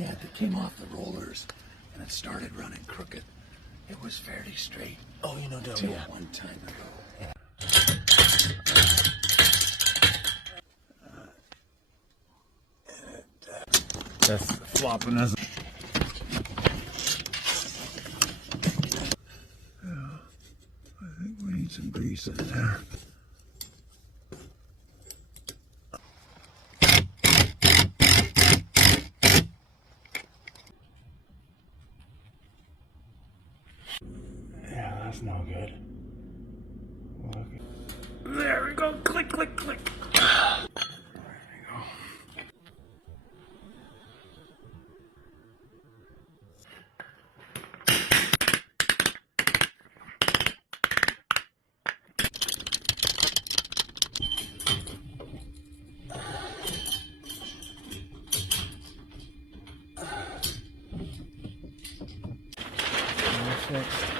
Yeah, they came off the rollers and it started running crooked. It was fairly straight. Oh, you know, Till yeah. one time ago. That's flopping us. I think we need some grease in there. Yeah, that's no good. Look. There we go. Click, click, click. There we go. Fixed.